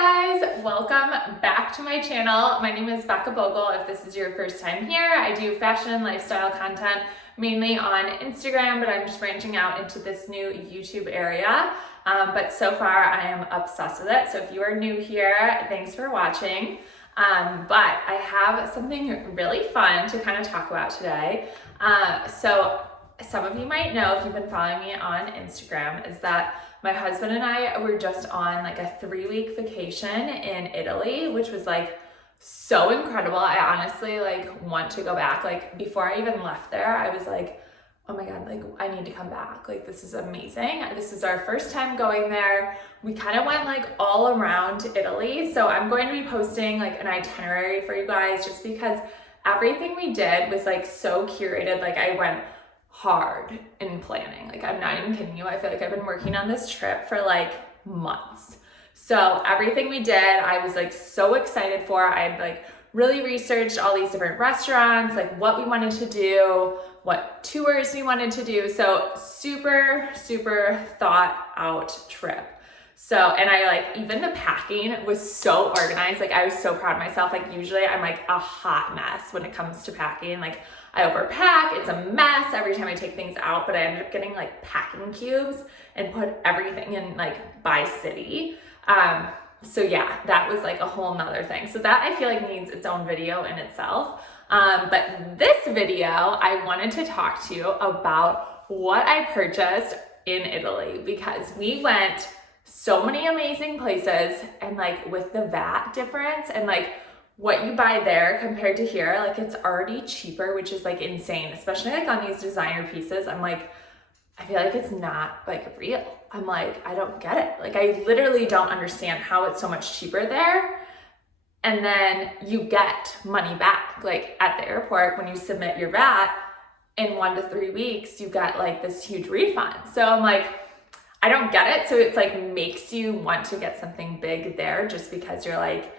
guys, welcome back to my channel. My name is Becca Bogle. If this is your first time here, I do fashion and lifestyle content mainly on Instagram, but I'm just branching out into this new YouTube area. But so far I am obsessed with it. So if you are new here, thanks for watching. But I have something really fun to kind of talk about today. So some of you might know, if you've been following me on Instagram, is that my husband and I were just on like a 3-week vacation in Italy, which was like so incredible. I honestly like want to go back. Like before I even left there, I was like, oh my God, like I need to come back. Like this is amazing. This is our first time going there. We kind of went like all around Italy. So I'm going to be posting like an itinerary for you guys just because everything we did was like so curated. Like I went hard in planning. Like I'm not even kidding you. I feel like I've been working on this trip for like months. So everything we did, I was like so excited for. I had like really researched all these different restaurants, like what we wanted to do, what tours we wanted to do. So super, super thought out trip. So, and I like, even the packing was so organized. Like I was so proud of myself. Like usually I'm like a hot mess when it comes to packing. Like I overpack, it's a mess every time I take things out, but I ended up getting like packing cubes and put everything in like by city. So yeah, that was like a whole nother thing. So that I feel like needs its own video in itself. But this video, I wanted to talk to you about what I purchased in Italy because we went so many amazing places, and like with the VAT difference and like what you buy there compared to here, like it's already cheaper, which is like insane, especially like on these designer pieces. I'm like, I feel like it's not like real. I'm like, I don't get it. Like I literally don't understand how it's so much cheaper there. And then you get money back. Like at the airport, when you submit your VAT in 1 to 3 weeks, you get like this huge refund. So I'm like, I don't get it. So it's like makes you want to get something big there just because you're like,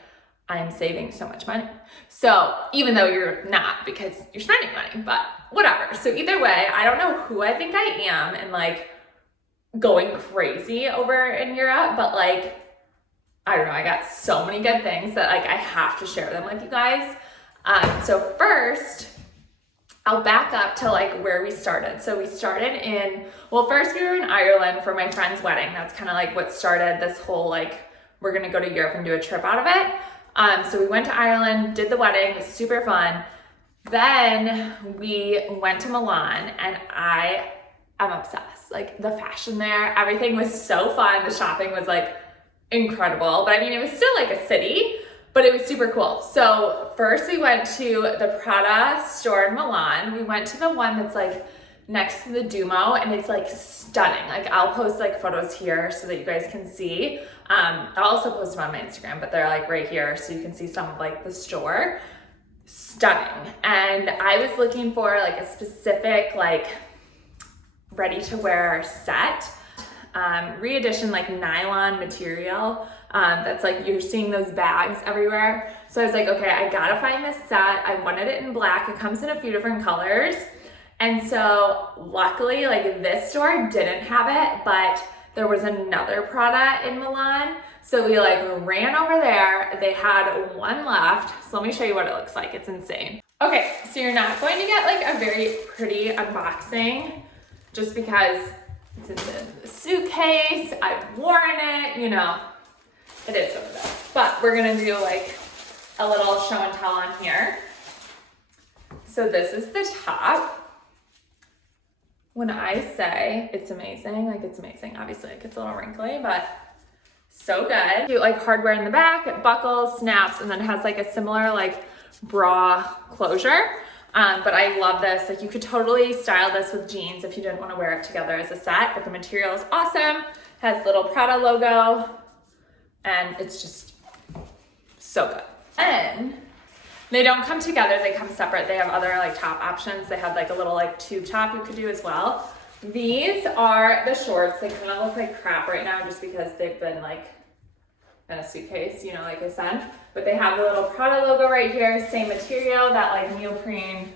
I'm saving so much money. So even though you're not, because you're spending money, but whatever. So either way, I don't know who I think I am and like going crazy over in Europe, but like, I don't know, I got so many good things that like I have to share them with you guys. So first, I'll back up to like where we started. So we started in, well, first we were in Ireland for my friend's wedding. That's kind of like what started this whole like, we're gonna go to Europe and do a trip out of it. So we went to Ireland, did the wedding, it was super fun. Then we went to Milan and I'm obsessed. Like the fashion there, everything was so fun. The shopping was like incredible, but I mean, it was still like a city, but it was super cool. So first we went to the Prada store in Milan. We went to the one that's like next to the Duomo and it's like stunning. Like I'll post like photos here so that you guys can see. I'll also post them on my Instagram, but they're like right here so you can see some of like the store. Stunning. And I was looking for like a specific like ready to wear set, re-edition like nylon material. That's like, you're seeing those bags everywhere. So I was like, okay, I gotta find this set. I wanted it in black. It comes in a few different colors. And so luckily like this store didn't have it, but there was another Prada in Milan. So we like ran over there. They had one left. So let me show you what it looks like. It's insane. Okay, so you're not going to get like a very pretty unboxing just because it's in the suitcase. I've worn it, you know, it is what it is. But we're gonna do like a little show and tell on here. So this is the top. When I say it's amazing, like it's amazing. Obviously it gets a little wrinkly, but so good. You like hardware in the back, it buckles, snaps, and then it has like a similar like bra closure. But I love this. Like you could totally style this with jeans if you didn't want to wear it together as a set, but the material is awesome. Has little Prada logo and it's just so good. And they don't come together, they come separate. They have other like top options. They have like a little like tube top you could do as well. These are the shorts. They kind of look like crap right now just because they've been like in a suitcase, you know, like I said. But they have the little Prada logo right here, same material, that like neoprene,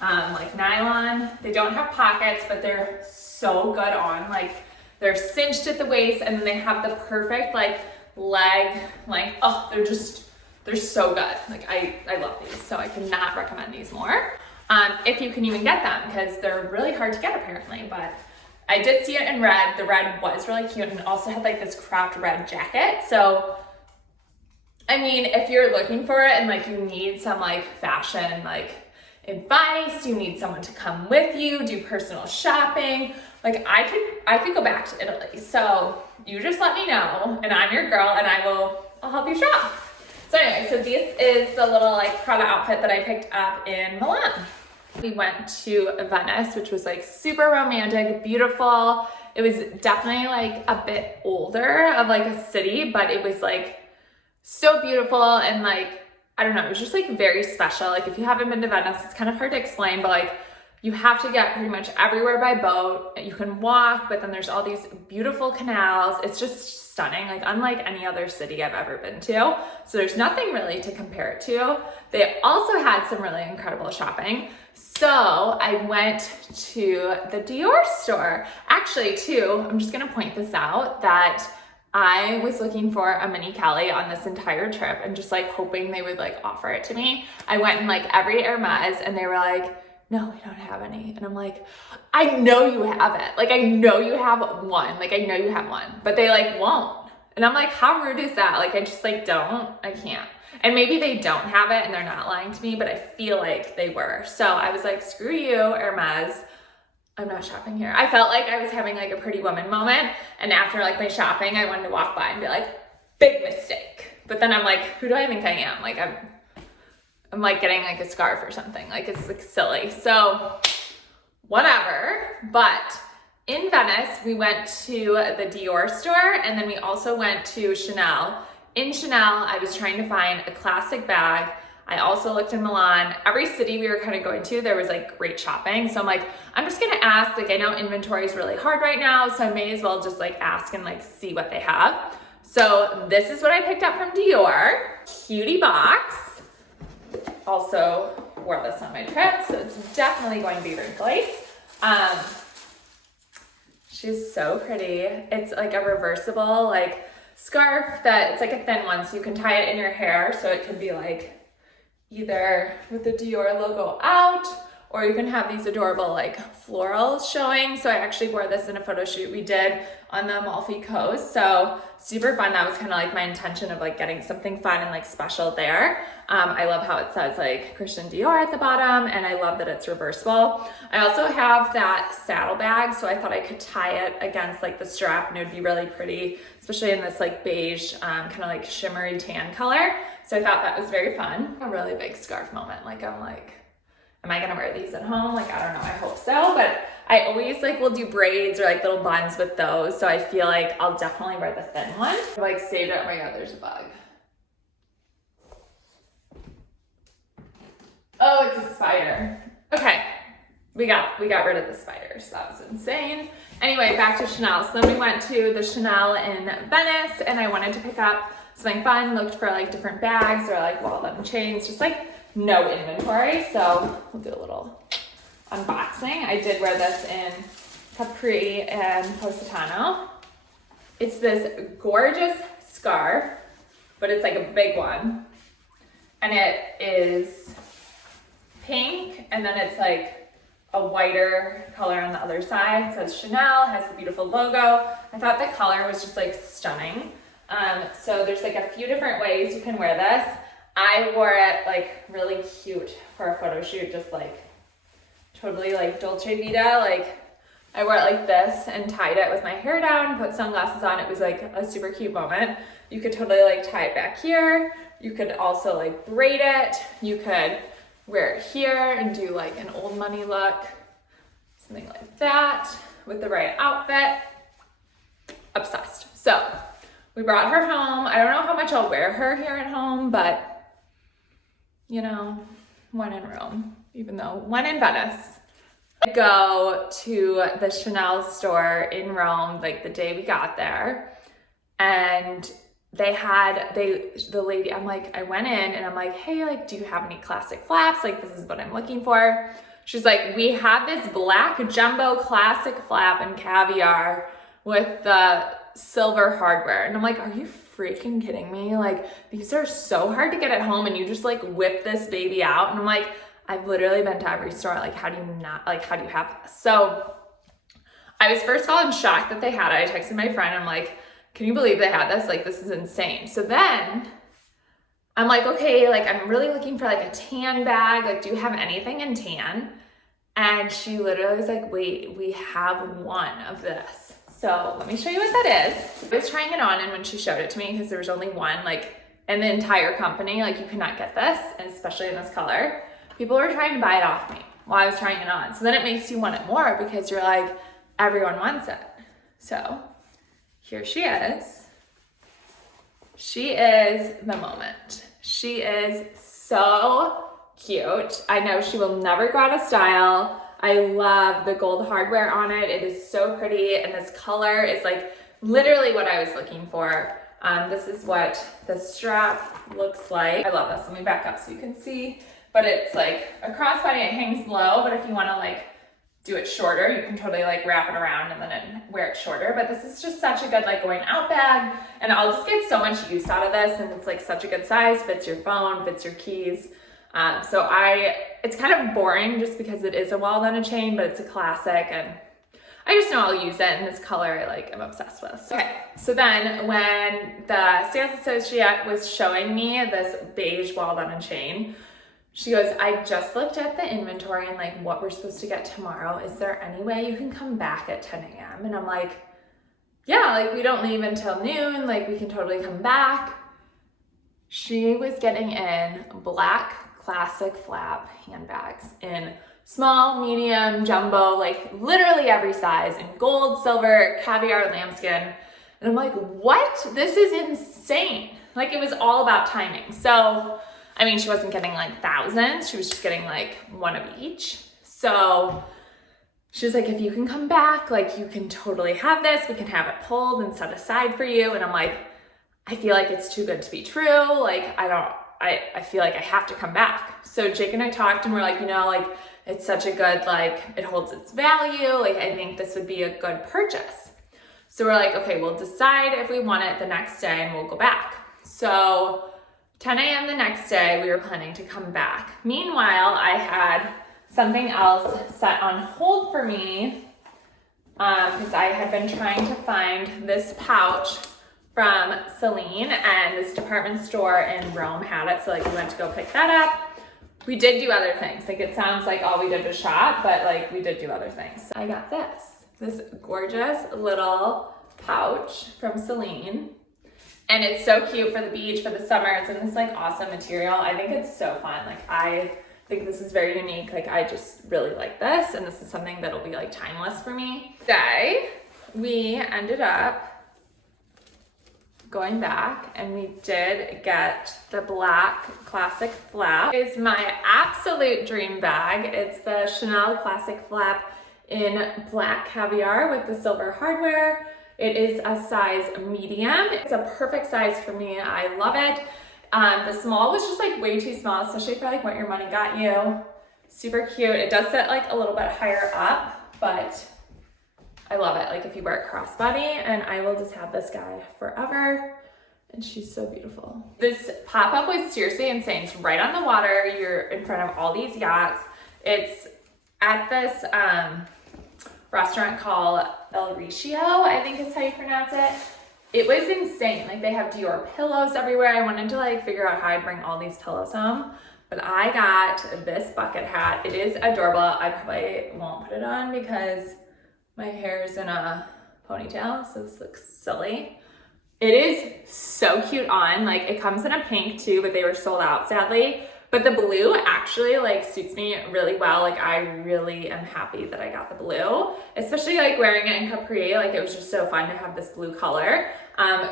like nylon. They don't have pockets, but they're so good on. Like they're cinched at the waist and then they have the perfect like leg length. Oh, they're so good. Like I love these, so I cannot recommend these more. If you can even get them, because they're really hard to get apparently, but I did see it in red. The red was really cute and also had like this cropped red jacket. So, I mean, if you're looking for it and like you need some like fashion, like advice, you need someone to come with you, do personal shopping, like I could go back to Italy. So you just let me know and I'm your girl and I'll help you shop. So anyway, so this is the little like Prada outfit that I picked up in Milan. We went to Venice, which was like super romantic, beautiful. It was definitely like a bit older of like a city, but it was like so beautiful and like, I don't know, it was just like very special. Like if you haven't been to Venice, it's kind of hard to explain, but like you have to get pretty much everywhere by boat. You can walk, but then there's all these beautiful canals. It's just stunning, like unlike any other city I've ever been to. So there's nothing really to compare it to. They also had some really incredible shopping. So I went to the DIOR store. Actually too, I'm just gonna point this out that I was looking for a mini Kelly on this entire trip and just like hoping they would like offer it to me. I went in like every Hermes and they were like, no, we don't have any. And I'm like, I know you have it. Like, I know you have one. Like, I know you have one, but they like won't. And I'm like, how rude is that? Like, I just like don't, I can't. And maybe they don't have it and they're not lying to me, but I feel like they were. So I was like, screw you, Hermes. I'm not shopping here. I felt like I was having like a Pretty Woman moment. And after like my shopping, I wanted to walk by and be like, big mistake. But then I'm like, who do I think I am? Like, I'm like getting like a scarf or something. Like it's like silly. So whatever. But in Venice, we went to the DIOR store and then we also went to Chanel. In Chanel, I was trying to find a classic bag. I also looked in Milan. Every city we were kind of going to, there was like great shopping. So I'm like, I'm just gonna ask, like I know inventory is really hard right now, so I may as well just like ask and like see what they have. So this is what I picked up from DIOR. Cutie box. Also wore this on my trip, so it's definitely going to be wrinkly. She's so pretty. It's like a reversible like scarf that it's like a thin one, so you can tie it in your hair, so it can be like either with the DIOR logo out, or you can have these adorable like florals showing. So I actually wore this in a photo shoot we did on the Amalfi Coast. So super fun. That was kind of like my intention of like getting something fun and like special there. I love how it says like Christian Dior at the bottom, and I love that it's reversible. I also have that saddle bag, so I thought I could tie it against like the strap and it would be really pretty, especially in this like beige, kind of like shimmery tan color. So I thought that was very fun. A really big scarf moment. Like I'm like, am I gonna wear these at home? Like, I don't know, I hope so. But I always like will do braids or like little buns with those. So I feel like I'll definitely wear the thin one. I like saved it. Oh my God, there's a bug. Oh, it's a spider. Okay, we got rid of the spiders. That was insane. Anyway, back to Chanel. So then we went to the Chanel in Venice and I wanted to pick up something fun, looked for like different bags or like wallet and chains, just like no inventory. So we'll do a little unboxing. I did wear this in Capri and Positano. It's this gorgeous scarf, but it's like a big one. And it is pink, and then it's like a whiter color on the other side. It says Chanel, has the beautiful logo. I thought the color was just like stunning. So there's like a few different ways you can wear this. I wore it like really cute for a photo shoot, just like totally like Dolce Vita. Like I wore it like this and tied it with my hair down, put sunglasses on. It was like a super cute moment. You could totally like tie it back here. You could also like braid it. You could wear it here and do like an old money look, something like that with the right outfit. Obsessed. So we brought her home. I don't know how much I'll wear her here at home, but you know, when in Rome, even though when in Venice. I go to the Chanel store in Rome like the day we got there, and the lady, I'm like, I went in and I'm like, hey, like, do you have any classic flaps? Like, this is what I'm looking for. She's like, we have this black jumbo classic flap and caviar with the silver hardware. And I'm like, are you freaking kidding me? Like, these are so hard to get at home, and you just like whip this baby out. And I'm like, I've literally been to every store. Like, how do you have this? So I was first of all in shock that they had it. I texted my friend. I'm like, can you believe they had this? Like, this is insane. So then I'm like, okay, like I'm really looking for like a tan bag. Like, do you have anything in tan? And she literally was like, wait, we have one of this. So let me show you what that is. I was trying it on, and when she showed it to me, because there was only one, like in the entire company, like you could not get this, and especially in this color. People were trying to buy it off me while I was trying it on. So then it makes you want it more, because you're like, everyone wants it. So here she is. She is the moment. She is so cute. I know she will never go out of style. I love the gold hardware on it. It is so pretty, and this color is like literally what I was looking for. This is what the strap looks like. I love this. Let me back up so you can see. But it's like a crossbody. It hangs low, but if you want to like do it shorter, you can totally like wrap it around and then wear it shorter. But this is just such a good like going out bag, and I'll just get so much use out of this, and it's like such a good size, fits your phone, fits your keys. It's kind of boring just because it is a wall on a chain, but it's a classic, and I just know I'll use it, and this color I'm obsessed with. Okay, so then when the sales associate was showing me this beige walled on a chain, she goes, I just looked at the inventory and like what we're supposed to get tomorrow. Is there any way you can come back at 10 a.m.? And I'm like, yeah, like we don't leave until noon. Like we can totally come back. She was getting in black classic flap handbags in small, medium, jumbo, like literally every size, in gold, silver, caviar, lambskin. And I'm like, what? This is insane. Like it was all about timing. So I mean, she wasn't getting like thousands. She was just getting like one of each. So she was like, if you can come back, like you can totally have this. We can have it pulled and set aside for you. And I'm like, I feel like it's too good to be true. Like, I feel like I have to come back. So Jake and I talked, and we're like, like it's such a good, like it holds its value. Like I think this would be a good purchase. So we're like, okay, we'll decide if we want it the next day and we'll go back. So 10 a.m. the next day, we were planning to come back. Meanwhile, I had something else set on hold for me because I had been trying to find this pouch from Celine, and this department store in Rome had it. So like we went to go pick that up. We did do other things. Like it sounds like all we did was shop, but like we did do other things. I got this gorgeous little pouch from Celine. And it's so cute for the beach, for the summer. It's in this like awesome material. I think it's so fun. Like I think this is very unique. Like I just really like this, and this is something that'll be like timeless for me. Today, we ended up going back, and we did get the black classic flap. It's my absolute dream bag. It's the Chanel classic flap in black caviar with the silver hardware. It is a size medium. It's a perfect size for me. I love it. The small was just like way too small, especially for like what your money got you. Super cute. It does sit like a little bit higher up, but I love it. Like if you wear it crossbody, and I will just have this guy forever. And she's so beautiful. This pop-up was seriously insane. It's right on the water. You're in front of all these yachts. It's at this restaurant called El Riccio, I think is how you pronounce it. It was insane. Like they have DIOR pillows everywhere. I wanted to like figure out how I'd bring all these pillows home, but I got this bucket hat. It is adorable. I probably won't put it on because my hair is in a ponytail, so this looks silly. It is so cute on. Like it comes in a pink too, but they were sold out sadly. But the blue actually like suits me really well. Like I really am happy that I got the blue, especially like wearing it in Capri. Like it was just so fun to have this blue color.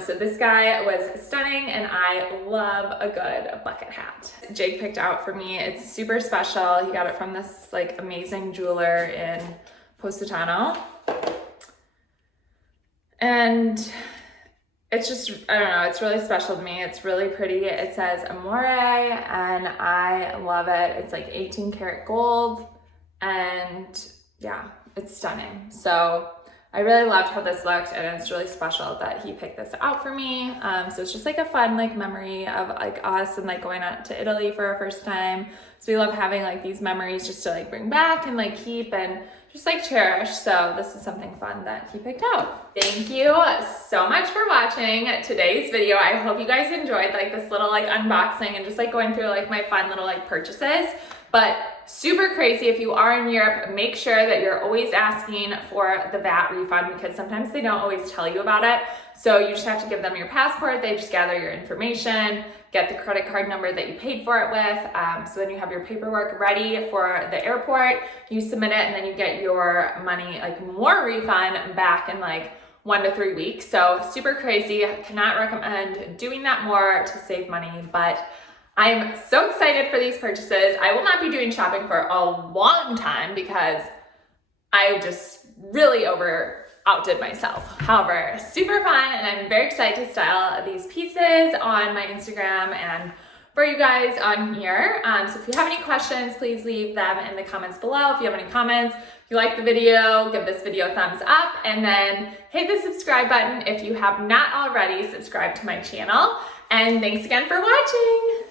So this guy was stunning, and I love a good bucket hat. Jake picked out for me. It's super special. He got it from this like amazing jeweler in Positano. And it's just, I don't know, it's really special to me. It's really pretty. It says Amore, and I love it. It's like 18 karat gold, and yeah, it's stunning. So I really loved how this looked, and it's really special that he picked this out for me. So it's just like a fun like memory of like us and like going out to Italy for our first time. So we love having like these memories just to like bring back and like keep and just like cherish. So this is something fun that he picked out. Thank you so much for watching today's video. I hope you guys enjoyed like this little like unboxing and just like going through like my fun little like purchases. But super crazy, if you are in Europe, make sure that you're always asking for the VAT refund, because sometimes they don't always tell you about it. So you just have to give them your passport. They just gather your information, get the credit card number that you paid for it with. So then you have your paperwork ready for the airport. You submit it, and then you get your money, like more refund back in like 1 to 3 weeks. So super crazy. I cannot recommend doing that more to save money, but I'm so excited for these purchases. I will not be doing shopping for a long time because I just really outdid myself. However, super fun, and I'm very excited to style these pieces on my Instagram and for you guys on here. So if you have any questions, please leave them in the comments below. If you have any comments, if you like the video, give this video a thumbs up, and then hit the subscribe button if you have not already subscribed to my channel. And thanks again for watching.